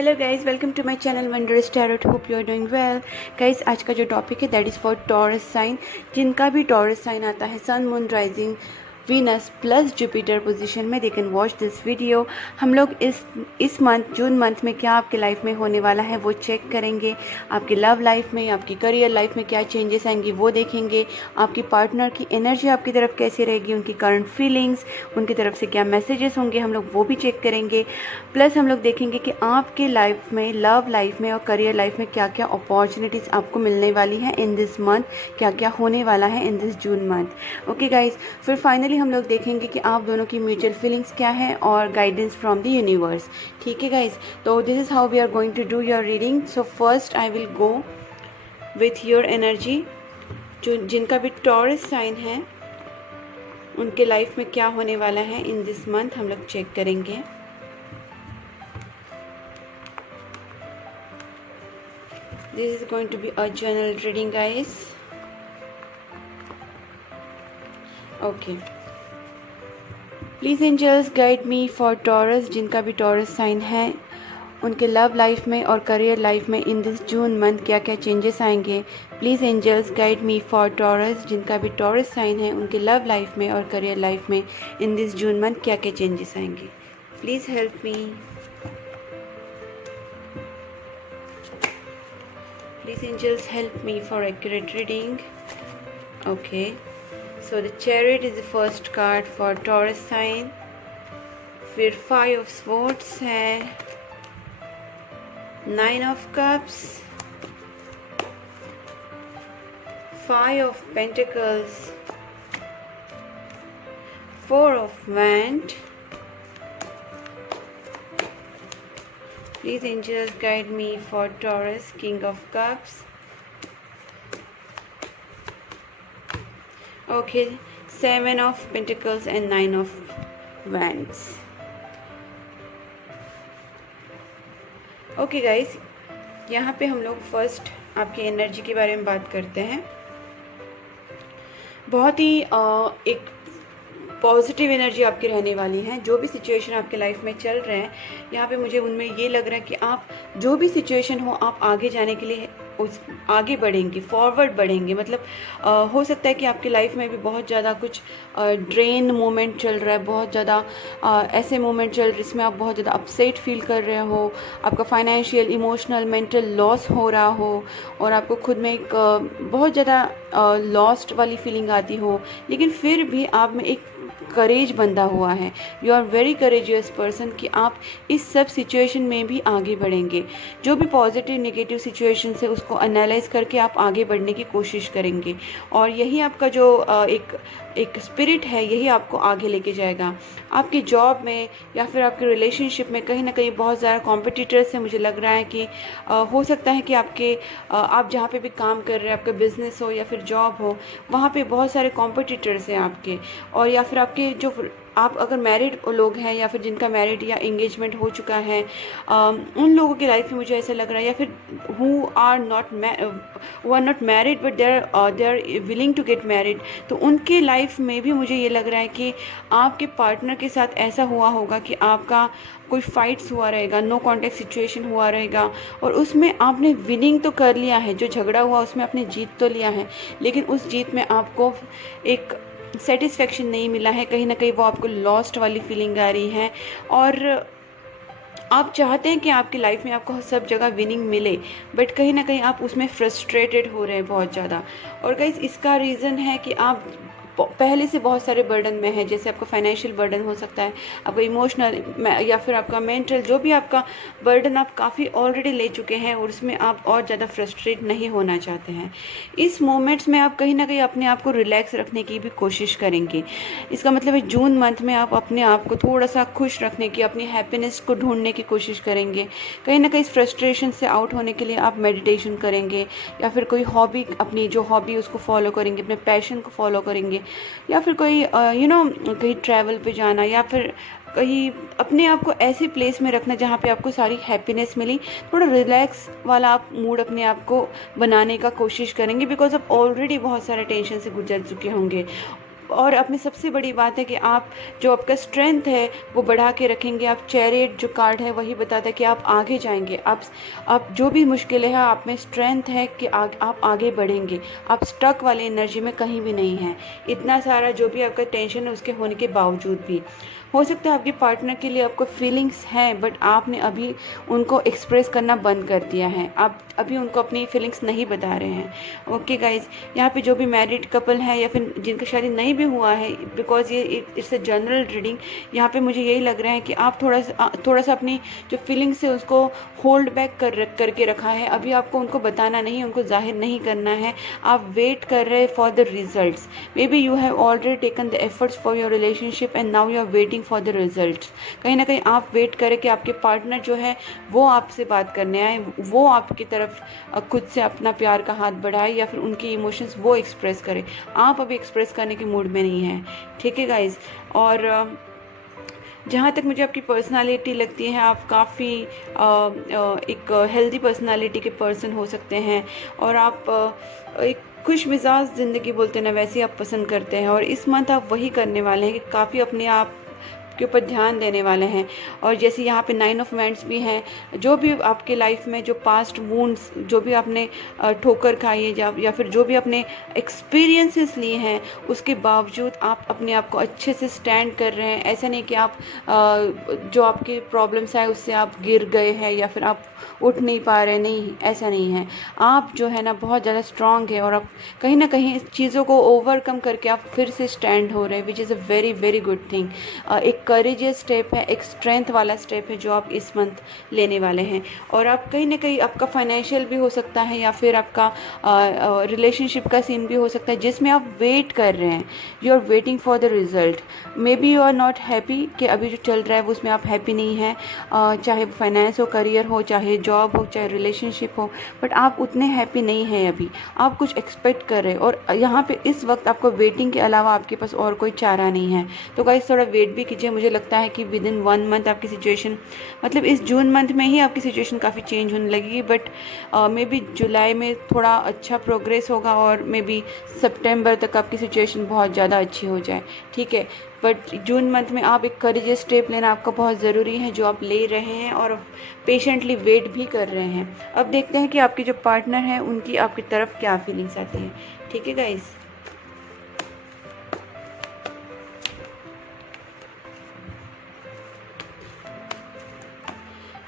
Hello guys, welcome to my channel wondrous tarot. Hope you are doing well. Guys, आज का जो topic है that is for Taurus sign. जिनका भी Taurus sign आता है, sun, moon, rising, Venus plus Jupiter position में, they can watch this video. हम लोग इस मंथ, जून मंथ में क्या आपके लाइफ में होने वाला है वो चेक करेंगे। आपकी लव लाइफ में, आपकी करियर लाइफ में क्या चेंजेस आएंगी वो देखेंगे। आपकी पार्टनर की एनर्जी आपकी तरफ कैसी रहेगी, उनकी करंट फीलिंग्स, उनकी तरफ से क्या मैसेजेस होंगे, हम लोग वो भी चेक करेंगे। प्लस हम लोग देखेंगे कि आपके लाइफ में, लव लाइफ में और करियर लाइफ में क्या क्या अपॉर्चुनिटीज़ आपको मिलने वाली हैं इन दिस मंथ, क्या क्या होने वाला है in this June month. Okay guys, फिर फाइनली हम लोग देखेंगे कि आप दोनों की म्यूचुअल फीलिंग्स क्या है और गाइडेंस फ्रॉम द यूनिवर्स। ठीक है गाइज, तो this is how we are going to do your reading. So first I will go with your energy. जो जिनका भी टॉरस साइन है उनके लाइफ में क्या होने वाला है इन दिस मंथ हम लोग चेक करेंगे। This is going to be a general reading, guys. Okay. Please angels guide me for Taurus. जिनका भी Taurus साइन है उनके लव लाइफ में और करियर लाइफ में इन दिस जून मंथ क्या क्या चेंजेस आएंगे। Please angels guide me for Taurus. जिनका भी टॉरस साइन है उनके लव लाइफ में और करियर लाइफ में इन दिस जून मंथ क्या क्या चेंजेस आएंगे। Please help me. Please angels help me for accurate reading. Okay, so the Chariot is the first card for Taurus sign. फिर 5 of Swords है, 9 of Cups, 5 of Pentacles, 4 of Wands. Please angels guide me for Taurus, King of Cups. Okay, 7 of Pentacles and 9 of Wands. Okay guys, यहाँ पे हम लोग first आपकी energy के बारे में बात करते हैं। बहुत ही एक पॉजिटिव एनर्जी आपकी रहने वाली है। जो भी सिचुएशन आपके लाइफ में चल रहे हैं, यहाँ पे मुझे उनमें ये लग रहा है कि आप जो भी सिचुएशन हो, आप आगे जाने के लिए आगे बढ़ेंगे, फॉरवर्ड बढ़ेंगे। मतलब हो सकता है कि आपकी लाइफ में भी बहुत ज़्यादा कुछ ड्रेन मोमेंट चल रहा है, बहुत ज़्यादा ऐसे मोमेंट चल रहे जिसमें आप बहुत ज़्यादा अपसेट फील कर रहे हो, आपका फाइनेंशियल, इमोशनल, मेंटल लॉस हो रहा हो और आपको खुद में एक बहुत ज़्यादा लॉस्ट वाली फीलिंग आती हो, लेकिन फिर भी आप में एक करेज बंधा हुआ है। You are very courageous person कि आप इस सब सिचुएशन में भी आगे बढ़ेंगे। जो भी पॉजिटिव नेगेटिव सिचुएशन है उसको एनालाइज करके आप आगे बढ़ने की कोशिश करेंगे और यही आपका जो एक स्पिरिट है, यही आपको आगे लेके जाएगा। आपकी जॉब में या फिर आपके रिलेशनशिप में कहीं ना कहीं बहुत ज़्यादा कॉम्पिटिटर्स है। मुझे लग रहा है कि हो सकता है कि आप जहाँ पे भी काम कर रहे हैं, आपका बिजनेस हो या फिर जॉब हो, वहाँ पे बहुत सारे कॉम्पिटिटर्स हैं आपके। और या फिर आपके जो आप अगर मैरिड लोग हैं या फिर जिनका मैरिड या एंगेजमेंट हो चुका है, उन लोगों की लाइफ में मुझे ऐसा लग रहा है, या फिर who are not married but they are willing to get married, तो उनके लाइफ में भी मुझे ये लग रहा है कि आपके पार्टनर के साथ ऐसा हुआ होगा कि आपका कोई फाइट्स हुआ रहेगा, नो कॉन्टेक्ट सिचुएशन हुआ रहेगा और उसमें आपने विनिंग तो कर लिया है। जो झगड़ा हुआ उसमें आपने जीत तो लिया है, लेकिन उस जीत में आपको एक सेटिस्फेक्शन नहीं मिला है। कहीं ना कहीं वो आपको लॉस्ट वाली फीलिंग आ रही है और आप चाहते हैं कि आपकी लाइफ में आपको सब जगह विनिंग मिले, बट कहीं ना कहीं आप उसमें फ्रस्ट्रेटेड हो रहे हैं बहुत ज़्यादा। और गाइस, इसका रीज़न है कि आप पहले से बहुत सारे बर्डन में है। जैसे आपका फाइनेंशियल बर्डन हो सकता है, आपका इमोशनल या फिर आपका मेंटल, जो भी आपका बर्डन आप काफ़ी ऑलरेडी ले चुके हैं और उसमें आप और ज़्यादा फ्रस्ट्रेट नहीं होना चाहते हैं। इस मोमेंट्स में आप कहीं ना कहीं अपने आप को रिलैक्स रखने की भी कोशिश करेंगे। इसका मतलब है जून मंथ में आप अपने आप को थोड़ा सा खुश रखने की, अपनी हैप्पीनेस को ढूंढने की कोशिश करेंगे। कहीं ना कहीं इस फ्रस्ट्रेशन से आउट होने के लिए आप मेडिटेशन करेंगे या फिर कोई हॉबी, अपनी जो हॉबी उसको फॉलो करेंगे, अपने पैशन को फॉलो करेंगे, या फिर कोई कहीं ट्रैवल पे जाना, या फिर कहीं अपने आप को ऐसे प्लेस में रखना जहाँ पे आपको सारी हैप्पीनेस मिली। थोड़ा रिलैक्स वाला आप मूड अपने आप को बनाने का कोशिश करेंगे, बिकॉज आप ऑलरेडी बहुत सारे टेंशन से गुजर चुके होंगे। और अपनी सबसे बड़ी बात है कि आप जो आपका स्ट्रेंथ है वो बढ़ा के रखेंगे। आप चैरियट जो कार्ड है वही बताता है कि आप आगे जाएंगे, आप जो भी मुश्किलें हैं आप में स्ट्रेंथ है कि आप आगे बढ़ेंगे, आप स्टक वाली एनर्जी में कहीं भी नहीं हैं। इतना सारा जो भी आपका टेंशन है उसके होने के बावजूद भी हो सकता है आपके पार्टनर के लिए आपको फीलिंग्स हैं, बट आपने अभी उनको एक्सप्रेस करना बंद कर दिया है, आप अभी उनको अपनी फीलिंग्स नहीं बता रहे हैं। ओके गाइज, यहाँ पे जो भी मैरिड कपल है या फिर जिनका शादी नहीं भी हुआ है, बिकॉज ये इट्स अ जनरल रीडिंग, यहाँ पे मुझे यही लग रहा है कि आप थोड़ा सा अपनी जो फीलिंग्स है उसको होल्ड बैक करके रखा है। अभी आपको उनको बताना नहीं, उनको जाहिर नहीं करना है, आप वेट कर रहे for the results. Maybe you have already taken the efforts for your relationship and now you are waiting for the results. कहीं ना कहीं आप वेट करें कि आपके पार्टनर जो है वो आपसे बात करने आए, वो आपकी तरफ खुद से अपना प्यार का हाथ बढ़ाए या फिर उनकी इमोशंस वो एक्सप्रेस करे। आप अभी एक्सप्रेस करने के मूड में नहीं हैं, ठीक है गाइज। और जहाँ तक मुझे आपकी पर्सनालिटी लगती है, आप काफ़ी एक हेल्दी पर्सनालिटी के पर्सन हो सकते हैं और आप एक खुश मिजाज ज़िंदगी बोलते हैं ना, वैसे आप पसंद करते हैं। और इस मंथ आप वही करने वाले हैं कि काफ़ी अपने आप के ऊपर ध्यान देने वाले हैं। और जैसे यहाँ पे 9 ऑफ वांड्स भी हैं, जो भी आपके लाइफ में जो पास्ट वुंड्स, जो भी आपने ठोकर खाई है या फिर जो भी आपने एक्सपीरियंसेस लिए हैं, उसके बावजूद आप अपने आप को अच्छे से स्टैंड कर रहे हैं। ऐसा नहीं कि आप जो आपकी प्रॉब्लम्स आए उससे आप गिर गए हैं या फिर आप उठ नहीं पा रहे, नहीं, ऐसा नहीं है। आप जो है ना बहुत ज़्यादा स्ट्रांग है और आप कहीं ना कहीं इस चीज़ों को ओवरकम करके आप फिर से स्टैंड हो रहे हैं, which is a very very good thing. एक करेजियस स्टेप है, एक स्ट्रेंथ वाला स्टेप है जो आप इस मंथ लेने वाले हैं। और आप कहीं ना कहीं आपका फाइनेंशियल भी हो सकता है या फिर आपका रिलेशनशिप का सीन भी हो सकता है जिसमें आप वेट कर रहे हैं, you are waiting for the result. Maybe you are not happy, कि अभी जो चल रहा है वो उसमें आप हैप्पी नहीं हैं, चाहे फाइनेंस हो, करियर हो, चाहे जॉब हो, चाहे रिलेशनशिप हो, बट आप उतने हैप्पी नहीं हैं अभी। आप कुछ एक्सपेक्ट कर रहे हैं और यहाँ पे इस वक्त आपको वेटिंग के अलावा आपके पास और कोई चारा नहीं है। तो गाइस थोड़ा वेट भी कीजिए। मुझे लगता है कि विद इन 1 मंथ आपकी सिचुएशन, मतलब इस जून मंथ में ही आपकी सिचुएशन काफ़ी चेंज होने लगेगी, बट मे बी जुलाई में थोड़ा अच्छा प्रोग्रेस होगा और मे बी सितंबर तक आपकी सिचुएशन बहुत ज़्यादा अच्छी हो जाए, ठीक है। बट जून मंथ में आप एक करेजियस स्टेप लेना आपका बहुत ज़रूरी है, जो आप ले रहे हैं और पेशेंटली वेट भी कर रहे हैं। अब देखते हैं कि आपके जो पार्टनर हैं उनकी आपकी तरफ क्या फीलिंग्स आती हैं, ठीक है guys.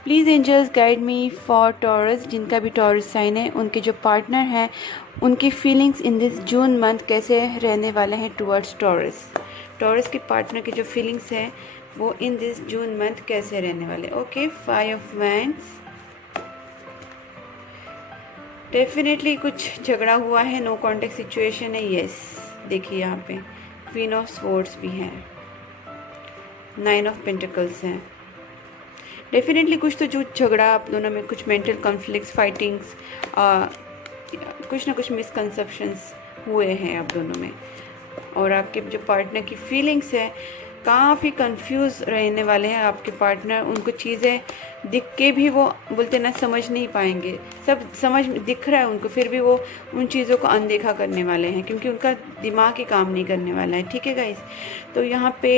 Please angels guide me for Taurus, जिनका भी टॉरस साइन है, उनके जो पार्टनर हैं उनकी feelings in this June month कैसे रहने वाले हैं टुवर्ड्स टॉरस। टॉरस के पार्टनर की जो फीलिंग्स हैं वो इन दिस जून मंथ कैसे रहने वाले। ओके, 5 ऑफ वांड्स, डेफिनेटली कुछ झगड़ा हुआ है, नो कॉन्टेक्ट सिचुएशन है, यस। देखिए यहाँ पे क्वीन ऑफ स्वॉर्ड्स भी है, 9 ऑफ पेंटिकल्स हैं। डेफिनेटली कुछ तो जो झगड़ा आप दोनों में, कुछ मेंटल कॉन्फ्लिक्ट्स, फाइटिंग्स, कुछ ना कुछ मिसकंसेप्शंस हुए हैं आप दोनों में। और आपके जो पार्टनर की फीलिंग्स है, काफ़ी कंफ्यूज रहने वाले हैं आपके पार्टनर। उनको चीज़ें दिख के भी वो बोलते ना समझ नहीं पाएंगे, सब समझ दिख रहा है उनको, फिर भी वो उन चीज़ों को अनदेखा करने वाले हैं क्योंकि उनका दिमाग ही काम नहीं करने वाला है, ठीक है गाइस। तो यहाँ पे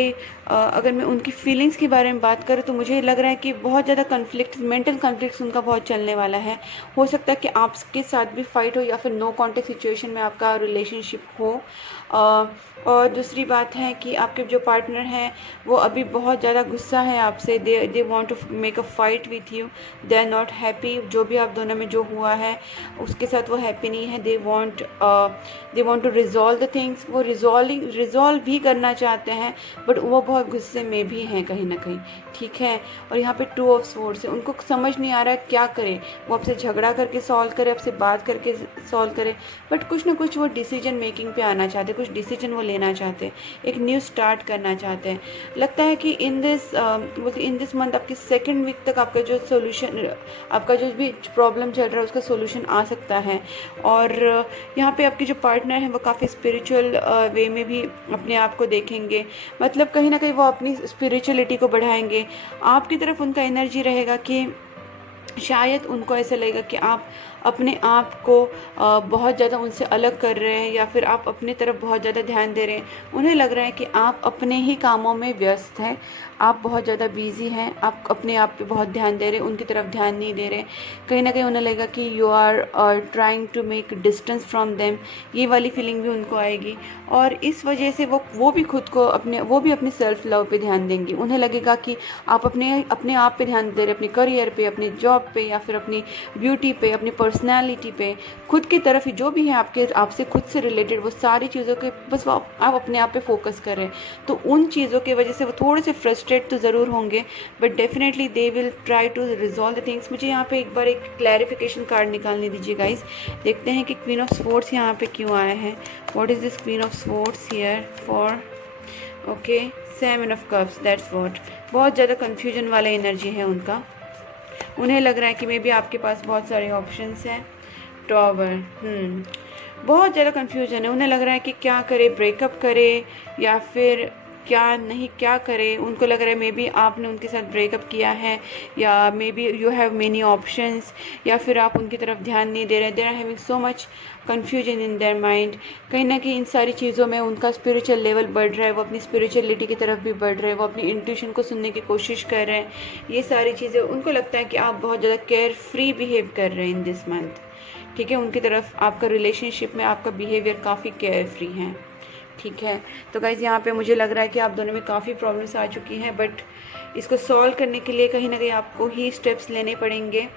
अगर मैं उनकी फीलिंग्स के बारे में बात करूँ तो मुझे लग रहा है कि बहुत ज़्यादा कन्फ्लिक्ट, मेंटल कन्फ्लिक्ट उनका बहुत चलने वाला है। हो सकता है कि आपके साथ भी फाइट हो या फिर नो कॉन्टेक्ट सिचुएशन में आपका रिलेशनशिप हो। और दूसरी बात है कि आपके जो पार्टनर हैं वो अभी बहुत ज़्यादा गुस्सा है आपसे, they want to make a fight with you, they are not happy. जो भी आप दोनों में जो हुआ है उसके साथ वो हैप्पी नहीं है, they want to resolve the things. वो रिजॉल्व भी करना चाहते हैं बट वो बहुत गुस्से में भी हैं कहीं ना कहीं, ठीक है। और यहाँ पे 2 ऑफ स्वॉर्ड्स है, उनको समझ नहीं आ रहा है क्या करें, वो आपसे झगड़ा करके सॉल्व करे, आपसे बात करके सॉल्व करे, बट कुछ ना कुछ वो डिसीजन मेकिंग पे आना चाहते, कुछ डिसीजन वो लेना चाहते हैं, एक न्यू स्टार्ट करना चाहते हैं। लगता है कि इन दिस मंथ आपकी 2nd वीक तक आपका जो सोल्यूशन, आपका जो भी प्रॉब्लम चल रहा है उसका सोल्यूशन आ सकता है। और यहाँ पे आपके जो पार्टनर हैं वो काफ़ी स्पिरिचुअल वे में भी अपने आप को देखेंगे, मतलब कहीं ना कहीं वो अपनी स्पिरिचुअलिटी को बढ़ाएंगे। आपकी तरफ उनका एनर्जी रहेगा कि शायद उनको ऐसा लगेगा कि आप अपने आप को बहुत ज़्यादा उनसे अलग कर रहे हैं, या फिर आप अपनी तरफ बहुत ज़्यादा ध्यान दे रहे हैं। उन्हें लग रहा है कि आप अपने ही कामों में व्यस्त हैं, आप बहुत ज़्यादा बिजी हैं, आप अपने आप पे बहुत ध्यान दे रहे हैं, उनकी तरफ ध्यान नहीं दे रहे। कहीं ना कहीं उन्हें लगेगा कि you are trying to make distance from them, ये वाली फीलिंग भी उनको आएगी। और इस वजह से वो भी खुद को वो भी अपने सेल्फ लव पे ध्यान देंगी। उन्हें लगेगा कि आप अपने आप पे ध्यान दे रहे, अपने करियर पे, अपनी जॉब पे, या फिर अपनी ब्यूटी पे, अपनी पर्सनैलिटी पे, खुद की तरफ ही जो भी है आपसे खुद से रिलेटेड, वो सारी चीज़ों के बस आप अपने आप पे फोकस कर रहे हैं। तो उन चीज़ों की वजह से वो थोड़े से फ्रस्ट्रेट तो ज़रूर होंगे, but definitely they will try to resolve the things. मुझे यहाँ पे एक बार एक क्लैरिफिकेशन कार्ड निकालने दीजिए गाइज। देखते हैं कि क्वीन ऑफ स्वॉर्ड्स यहाँ पे क्यों आया है। What is this queen of swords here for? Okay, seven of cups, that's what. बहुत ज़्यादा कंफ्यूजन वाला एनर्जी है उनका। उन्हें लग रहा है कि मे बी आपके पास बहुत सारे ऑप्शंस हैं। टॉवर, बहुत ज़्यादा कंफ्यूजन है। उन्हें लग रहा है कि क्या करे, ब्रेकअप करे या फिर क्या नहीं, क्या करे। उनको लग रहा है मे बी आपने उनके साथ ब्रेकअप किया है, या maybe you have many options, या फिर आप उनकी तरफ ध्यान नहीं दे रहे। They are having so much confusion in their mind. कहीं ना कहीं इन सारी चीज़ों में उनका स्पिरिचुअल लेवल बढ़ रहा है, वो अपनी स्पिरिचुअलिटी की तरफ भी बढ़ रहे हैं, वो अपनी इंट्यूशन को सुनने की कोशिश कर रहे हैं। ये सारी चीज़ें उनको लगता है कि आप बहुत ज़्यादा केयर फ्री बिहेव कर रहे हैं इन दिस मंथ। ठीक है, उनकी तरफ आपका रिलेशनशिप में आपका बिहेवियर काफ़ी केयर फ्री है। ठीक है, तो गाइज यहाँ पे मुझे लग रहा है कि आप दोनों में काफ़ी प्रॉब्लम्स आ चुकी हैं, बट इसको सॉल्व करने के लिए कहीं ना कहीं आपको ही स्टेप्स लेने पड़ेंगे।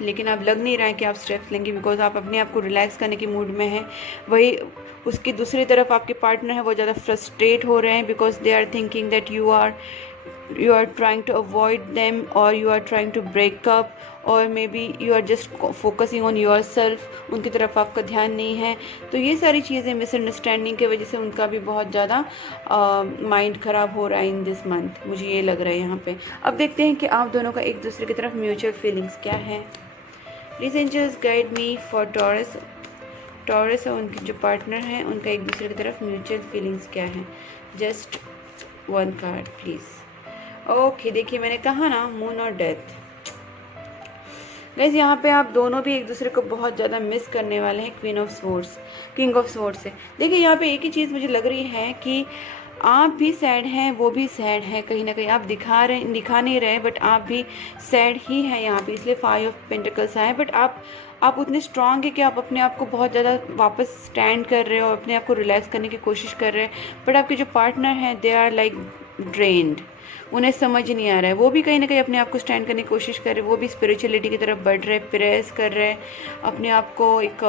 लेकिन अब लग नहीं रहा है कि आप स्टेप्स लेंगे, बिकॉज आप अपने आप को रिलैक्स करने की मूड में हैं। वही उसकी दूसरी तरफ आपके पार्टनर है, वो ज़्यादा फ्रस्ट्रेट हो रहे हैं, because they are thinking that you are trying to avoid them, or you are trying to break up, और maybe you are just focusing on yourself. उनकी तरफ आपका ध्यान नहीं है। तो ये सारी चीज़ें मिसअंडरस्टैंडिंग की वजह से उनका भी बहुत ज़्यादा माइंड ख़राब हो रहा है इन दिस मंथ, मुझे ये लग रहा है यहाँ पे। अब देखते हैं कि आप दोनों का एक दूसरे की तरफ म्यूचुअल फीलिंग्स क्या है। Please angels guide me for Taurus. Taurus और उनके जो पार्टनर हैं उनका एक दूसरे की तरफ म्यूचुअल फीलिंग्स क्या है। Just one card please. Okay, देखिए मैंने कहा ना, मून और डेथ। गाइस यहाँ पे आप दोनों भी एक दूसरे को बहुत ज़्यादा मिस करने वाले हैं queen of swords, king of swords से। देखिए यहाँ पे एक ही चीज़ मुझे लग रही है कि आप भी सैड हैं, वो भी सैड है। कहीं ना कहीं आप दिखा नहीं रहे, बट आप भी सैड ही हैं यहाँ पे, इसलिए 5 ऑफ पेंटिकल्स आए। बट आप उतने स्ट्रांग है कि आप अपने आप को बहुत ज़्यादा वापस स्टैंड कर रहे हो, अपने आप को रिलैक्स करने की कोशिश कर रहे हैं। बट आपके जो पार्टनर हैं, दे आर लाइक ड्रेन्ड। उन्हें समझ नहीं आ रहा है। वो भी कहीं ना कहीं अपने आप को स्टैंड करने की कोशिश कर रहे हैं, वो भी स्पिरिचुअलिटी की तरफ बढ़ रहे हैं, प्रेयर्स कर रहे हैं, अपने आप को एक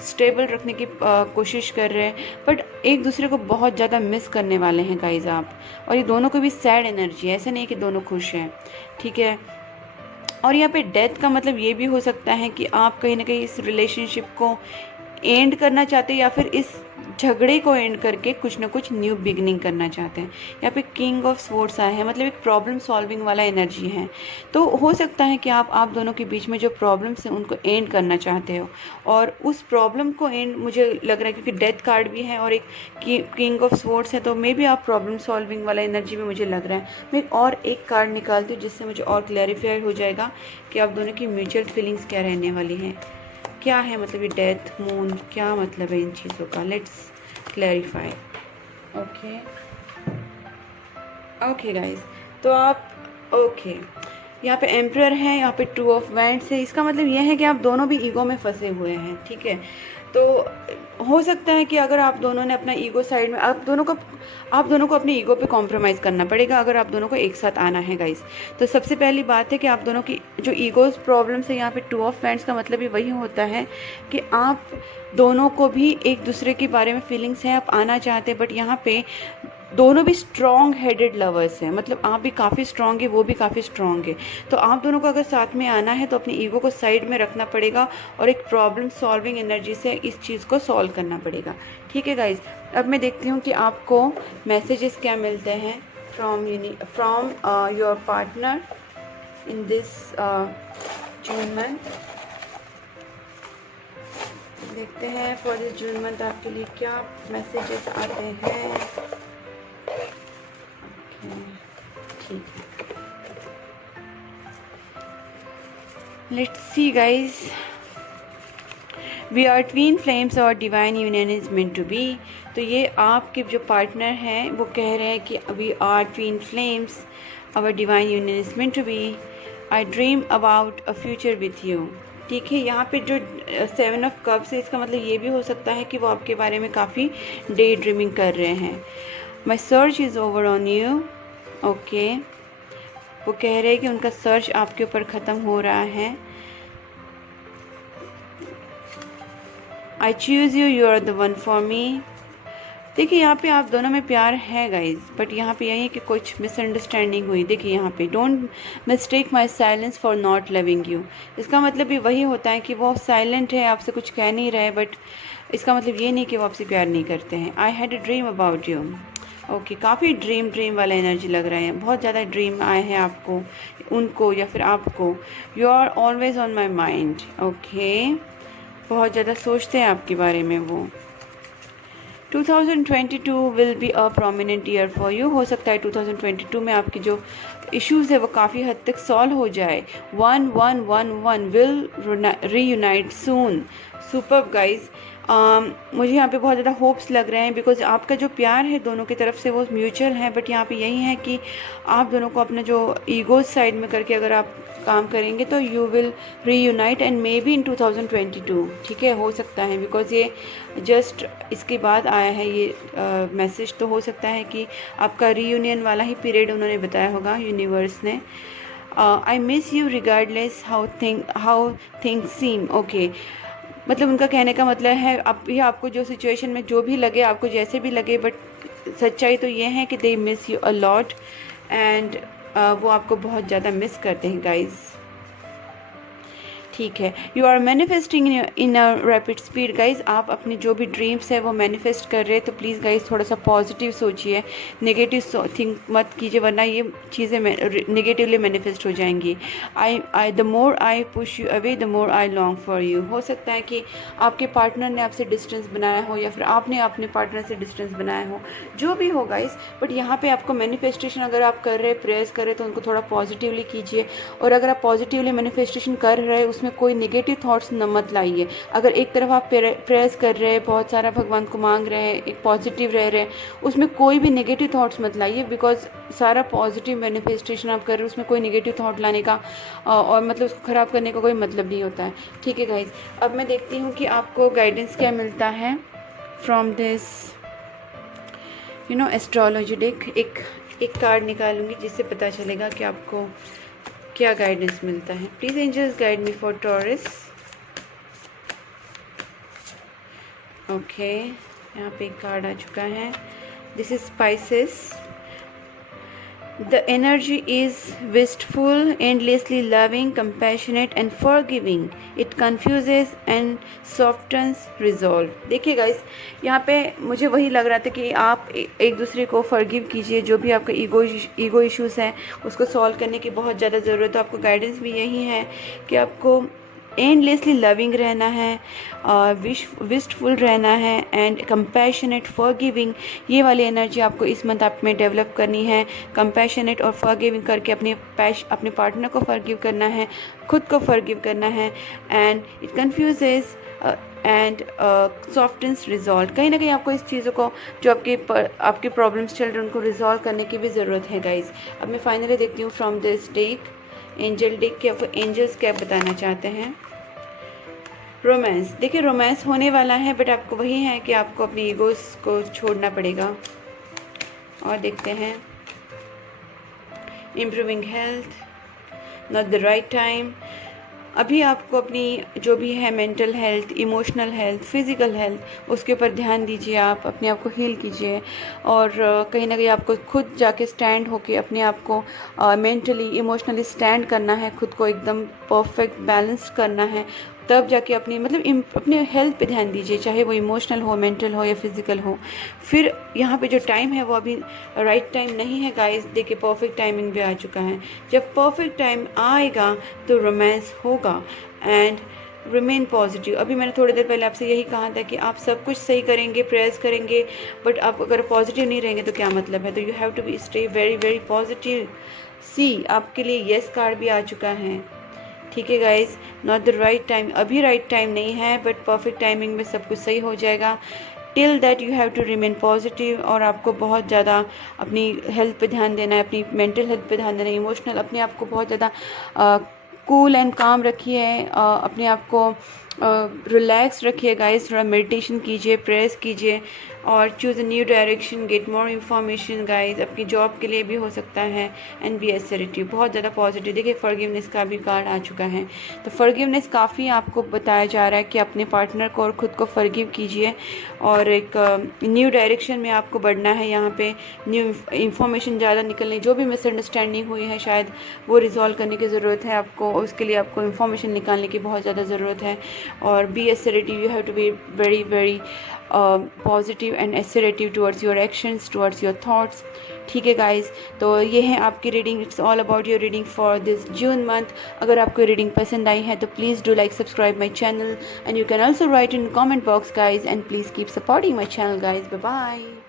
स्टेबल रखने की कोशिश कर रहे हैं। बट एक दूसरे को बहुत ज़्यादा मिस करने वाले हैं गाइज आप। और ये दोनों को भी सैड एनर्जी है, ऐसा नहीं है कि दोनों खुश हैं। ठीक है, और यहाँ पे डेथ का मतलब ये भी हो सकता है कि आप कहीं ना कहीं इस रिलेशनशिप को एंड करना चाहते हैं, या फिर इस झगड़े को एंड करके कुछ ना कुछ न्यू बिगनिंग करना चाहते हैं। यहाँ पे किंग ऑफ स्वॉर्ड्स आए हैं, मतलब एक प्रॉब्लम सॉल्विंग वाला एनर्जी है। तो हो सकता है कि आप दोनों के बीच में जो प्रॉब्लम्स हैं उनको एंड करना चाहते हो, और उस प्रॉब्लम को एंड मुझे लग रहा है क्योंकि डेथ कार्ड भी है और एक किंग ऑफ स्वॉर्ड्स है, तो मे बी आप प्रॉब्लम सॉल्विंग वाला एनर्जी में मुझे लग रहा है। मैं और एक कार्ड निकालती हूँ जिससे मुझे और क्लैरिफाई हो जाएगा कि आप दोनों की म्यूचुअल फीलिंग्स क्या रहने वाली हैं, क्या है मतलब ये डेथ, मून, क्या मतलब है इन चीज़ों का। Let's clarify. ओके गाइज, तो आप यहाँ पे एम्परर है, यहाँ पे 2 ऑफ वैंड्स है। इसका मतलब ये है कि आप दोनों भी ईगो में फंसे हुए हैं। ठीक है, तो हो सकता है कि अगर आप दोनों ने अपना ईगो साइड में, आप दोनों को अपने ईगो पे कॉम्प्रोमाइज़ करना पड़ेगा अगर आप दोनों को एक साथ आना है गाइस। तो सबसे पहली बात है कि आप दोनों की जो ईगोज प्रॉब्लम्स है, यहाँ पे 2 ऑफ वैंड्स का मतलब भी वही होता है कि आप दोनों को भी एक दूसरे के बारे में फीलिंग्स हैं, आप आना चाहते हैं, बट यहाँ पे दोनों भी स्ट्रॉन्ग हेडेड लवर्स हैं। मतलब आप भी काफ़ी स्ट्रॉन्ग है, वो भी काफ़ी स्ट्रॉन्ग है। तो आप दोनों को अगर साथ में आना है तो अपनी ईगो को साइड में रखना पड़ेगा और एक प्रॉब्लम सॉल्विंग एनर्जी से इस चीज़ को सॉल्व करना पड़ेगा। ठीक है गाइज, अब मैं देखती हूँ कि आपको मैसेजेस क्या मिलते हैं from your partner in this June month. देखते हैं फॉर दिस जून मंथ आपके लिए क्या मैसेजेस आते हैं। ठीक है, let's see guys, we are twin flames और divine union is meant to be. तो ये आपके जो पार्टनर हैं वो कह रहे हैं कि we are twin flames, our divine union is meant to be, I dream about a future with you. ठीक है, यहाँ पे जो 7 ऑफ कप्स है, इसका मतलब ये भी हो सकता है कि वो आपके बारे में काफ़ी डे ड्रीमिंग कर रहे हैं। My search is over on you. Okay, वो कह रहे हैं कि उनका सर्च आपके ऊपर ख़त्म हो रहा है। I choose you, you are the one for me. देखिए यहाँ पे आप दोनों में प्यार है गाइज, बट यहाँ पे यही है कि कुछ मिसअंडरस्टैंडिंग हुई। देखिए यहाँ पे don't mistake my silence for not loving you. इसका मतलब भी वही होता है कि वो साइलेंट है, आपसे कुछ कह नहीं रहे, बट इसका मतलब ये नहीं कि वो आपसे प्यार नहीं करते हैं। I had a dream about you. Okay, काफ़ी ड्रीम वाला एनर्जी लग रहा है, बहुत ज़्यादा ड्रीम आए हैं आपको, उनको या फिर आपको। You are always on my mind. Okay, बहुत ज़्यादा सोचते हैं आपके बारे में वो। 2022 will be a prominent year for you. हो सकता है 2022 में आपकी जो इश्यूज़ है वो काफ़ी हद तक सॉल्व हो जाए। 1111 will reunite soon. Superb guys, मुझे यहाँ पे बहुत ज़्यादा होप्स लग रहे हैं, बिकॉज आपका जो प्यार है दोनों की तरफ से वो म्यूचुअल है, बट यहाँ पे यही है कि आप दोनों को अपना जो ईगो साइड में करके अगर आप काम करेंगे तो you will reunite and may be in 2022। ठीक है, हो सकता है, बिकॉज ये जस्ट इसके बाद आया है ये मैसेज, तो हो सकता है कि आपका रीयूनियन वाला ही पीरियड उन्होंने बताया होगा यूनिवर्स ने। I miss you regardless how things seam. Okay, मतलब उनका कहने का मतलब है आपको जो सिचुएशन में जो भी लगे, आपको जैसे भी लगे, बट सच्चाई तो ये है कि they miss you a lot and वो आपको बहुत ज़्यादा मिस करते हैं गाइज। ठीक है, you are manifesting in a rapid speed. Guys आप अपने जो भी ड्रीम्स है वो मैनिफेस्ट कर रहे हैं, तो प्लीज़ गाइज थोड़ा सा पॉजिटिव सोचिए, नेगेटिव थिंक मत कीजिए, वरना ये चीज़ें नेगेटिवली मैनिफेस्ट हो जाएंगी। I the more I push you away the more I long for you. हो सकता है कि आपके पार्टनर ने आपसे डिस्टेंस बनाया हो या फिर आपने अपने पार्टनर से डिस्टेंस बनाया हो, जो भी हो गाइज, बट यहाँ पे आपको मैनिफेस्टेशन अगर आप कर रहे हैं, प्रेयर्स कर रहे हैं, तो उनको थोड़ा पॉजिटिवली कीजिए। और अगर आप पॉजिटिवली मैनिफेस्टेशन कर रहे हैं, उसमें कोई नेगेटिव थॉट्स न मत लाइए। अगर एक तरफ आप प्रेयर्स कर रहे हैं, बहुत सारा भगवान को मांग रहे हैं, एक पॉजिटिव रह रहे हैं, उसमें कोई भी नेगेटिव थॉट्स मत लाइए, बिकॉज सारा पॉजिटिव मैनिफेस्टेशन आप कर रहे हैं, उसमें कोई नेगेटिव थॉट लाने का और मतलब उसको ख़राब करने का कोई मतलब नहीं होता है। ठीक है गाइज, अब मैं देखती हूँ कि आपको गाइडेंस क्या मिलता है फ्रॉम दिस एस्ट्रोलॉजी डेक। एक कार्ड निकालूंगी जिससे पता चलेगा कि आपको क्या गाइडेंस मिलता है। Please angels guide me for Taurus. Okay, यहाँ पे एक कार्ड आ चुका है। This is spices. The energy is wistful, endlessly loving, compassionate and forgiving. It confuses and softens resolve. देखिए गाइस, यहाँ पे मुझे वही लग रहा था कि आप एक दूसरे को फॉरगिव कीजिए, जो भी आपका ईगो इश्यूज़ हैं उसको सॉल्व करने की बहुत ज़्यादा ज़रूरत है। आपको गाइडेंस भी यही है कि आपको एंडलेसली लविंग रहना है, विस्टफुल रहना है एंड कंपैशनेट, फॉरगिविंग। ये वाली एनर्जी आपको इस मंथ आप में डेवलप करनी है। कंपैशनेट और फॉरगिविंग करके अपने पार्टनर को फॉरगिव करना है, खुद को फॉरगिव करना है। And it confuses and softens resolve. कहीं ना कहीं आपको इस चीज़ों को जो आपके प्रॉब्लम्स चल रहे हैं उनको रिजॉल्व करने की भी ज़रूरत है गाइज। अब मैं फाइनली देखती हूँ from this deck, angel deck, के आपको एंजल्स क्या बताना चाहते हैं। रोमांस, देखिए रोमांस होने वाला है, बट आपको वही है कि आपको अपनी ईगोस को छोड़ना पड़ेगा। और देखते हैं improving health, not the right time. अभी आपको अपनी जो भी है mental health, emotional health, physical health, उसके ऊपर ध्यान दीजिए। आप अपने आप को हील कीजिए और कहीं ना कहीं आपको खुद जाके स्टैंड होके अपने आप को मेंटली इमोशनली स्टैंड करना है, खुद को एकदम परफेक्ट बैलेंस करना है, तब जाके अपने हेल्थ पे ध्यान दीजिए, चाहे वो इमोशनल हो, मेंटल हो या फिज़िकल हो। फिर यहाँ पे जो टाइम है वो अभी राइट टाइम नहीं है गाइस। देखिए परफेक्ट टाइमिंग भी आ चुका है। जब परफेक्ट टाइम आएगा तो रोमांस होगा एंड रिमेन पॉजिटिव। अभी मैंने थोड़ी देर पहले आपसे यही कहा था कि आप सब कुछ सही करेंगे, प्रेयर्स करेंगे, बट आप अगर पॉजिटिव नहीं रहेंगे तो क्या मतलब है। तो you have to be stay very very positive. See आपके लिए येस कार्ड भी आ चुका है। ठीक है guys, not the right time, अभी राइट टाइम नहीं है, बट परफेक्ट टाइमिंग में सब कुछ सही हो जाएगा। Till that you have to remain positive, और आपको बहुत ज़्यादा अपनी हेल्थ पे ध्यान देना है, अपनी मेंटल हेल्थ पे ध्यान देना है, इमोशनल अपने आप को बहुत ज़्यादा कूल एंड काम रखिए, अपने आप को रिलैक्स रखिए गाइस, थोड़ा मेडिटेशन कीजिए, प्रेयर्स कीजिए, और choose a new direction, get more information guys, अपनी जॉब के लिए भी हो सकता है, एंड बी असर्टिव, बहुत ज़्यादा पॉजिटिव। देखिए फॉरगिवनेस का भी कार्ड आ चुका है, तो फॉरगिवनेस काफ़ी आपको बताया जा रहा है कि अपने पार्टनर को और ख़ुद को फॉरगिव कीजिए, और एक न्यू डायरेक्शन में आपको बढ़ना है। यहाँ पे न्यू इन्फॉर्मेशन ज़्यादा निकलने, जो भी मिसअंडरस्टैंडिंग हुई है शायद वो रिजॉल्व करने की ज़रूरत है आपको, उसके लिए आपको इन्फॉर्मेशन निकालने की बहुत ज़्यादा ज़रूरत है। और be assertive, you have to be very very positive and assertive towards your actions, towards your thoughts. ठीक है गाइज, तो ये है आपकी reading. It's all about your reading for this June month. अगर आपको रीडिंग पसंद आई है तो please do like, subscribe my channel, and you can also write in comment box guys, and please keep supporting my channel guys. Bye bye.